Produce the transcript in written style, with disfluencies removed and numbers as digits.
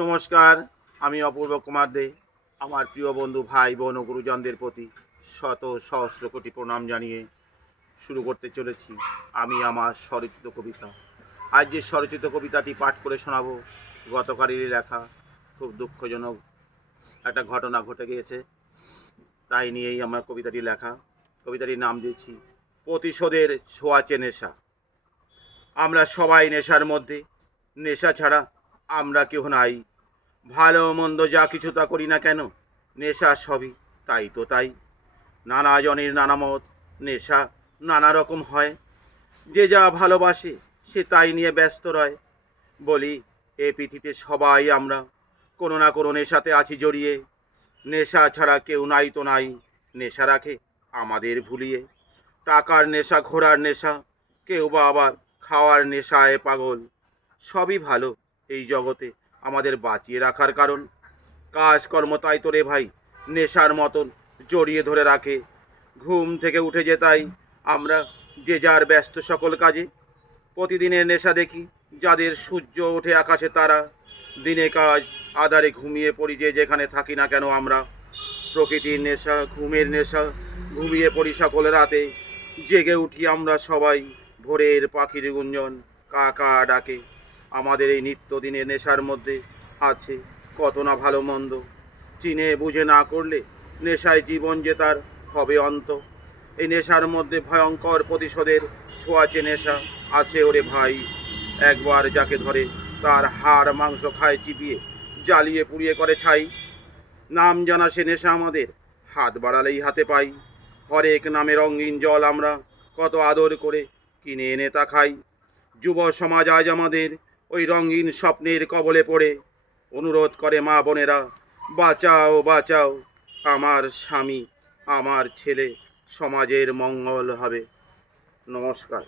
নমস্কার, আমি অপূর্ব কুমার দে। আমার প্রিয় বন্ধু, ভাই বোন ও গুরুজনদের প্রতি শত সহস্র কোটি প্রণাম জানিয়ে শুরু করতে চলেছি আমি আমার স্বরচিত কবিতা। আজ যে স্বরচিত কবিতাটি পাঠ করে শোনাবো গতকালেরই লেখা। খুব দুঃখজনক একটা ঘটনা ঘটে গিয়েছে, তাই নিয়েই আমার কবিতাটি লেখা। কবিতাটির নাম দিয়েছি প্রতিশোধের ছোঁয়াচে নেশা। আমরা সবাই নেশার মধ্যে, নেশা ছাড়া আমরা কেউ নাই। ভালো মন্দ যা কিছু তা করি না কেন, নেশা সবই তাই তো তাই। নানা জনের নানা মত, নেশা নানা রকম হয়। যে যা ভালোবাসে সে তাই নিয়ে ব্যস্ত রয়। বলি এ পৃথিবীতে সবাই আমরা কোনো না কোনো নেশাতে আছি জড়িয়ে। নেশা ছাড়া কেউ নাই তো নাই, নেশা রাখে আমাদের ভুলিয়ে। টাকার নেশা, ঘোড়ার নেশা, কেউ বা আবার খাওয়ার নেশায় পাগল। সবই ভালো এই জগতে আমাদের বাঁচিয়ে রাখার কারণ। কাজকর্ম তাই তো রে ভাই নেশার মতন জড়িয়ে ধরে রাখে। ঘুম থেকে উঠে যেতাই আমরা যে যার ব্যস্ত সকল কাজে। প্রতিদিনের নেশা দেখি যাদের সূর্য ওঠে আকাশে তারা। দিনে কাজ আধারে ঘুমিয়ে পড়ি যে যেখানে থাকি না কেন আমরা। প্রকৃতির নেশা, ঘুমের নেশা, ঘুমিয়ে পড়ি সকল রাতে। জেগে উঠি আমরা সবাই, ভোরের পাখির গুঞ্জন কা কা ডাকে। আমাদের এই নিত্যদিনের নেশার মধ্যে আছে কত না ভালো মন্দ। চিনে বুঝে না করলে নেশায় জীবন যে তার হবে অন্ত। এই নেশার মধ্যে ভয়ঙ্কর প্রতিশোধের ছোঁয়াচে নেশা আছে ওরে ভাই। একবার যাকে ধরে তার হাড় মাংস খায় চিবিয়ে, জ্বালিয়ে পুড়িয়ে করে ছাই। নাম জানা সে নেশা আমাদের, হাত বাড়ালেই হাতে পাই। হরেক নামে রঙিন জল আমরা কত আদর করে কিনে এনে তা খাই। যুব সমাজ আজ আমাদের ওই রঙিন স্বপ্নের কবলে পড়ে অনুরোধ করে মা বোনেরা, বাঁচাও বাঁচাও আমার স্বামী, আমার ছেলে, সমাজের মঙ্গল হবে। নমস্কার।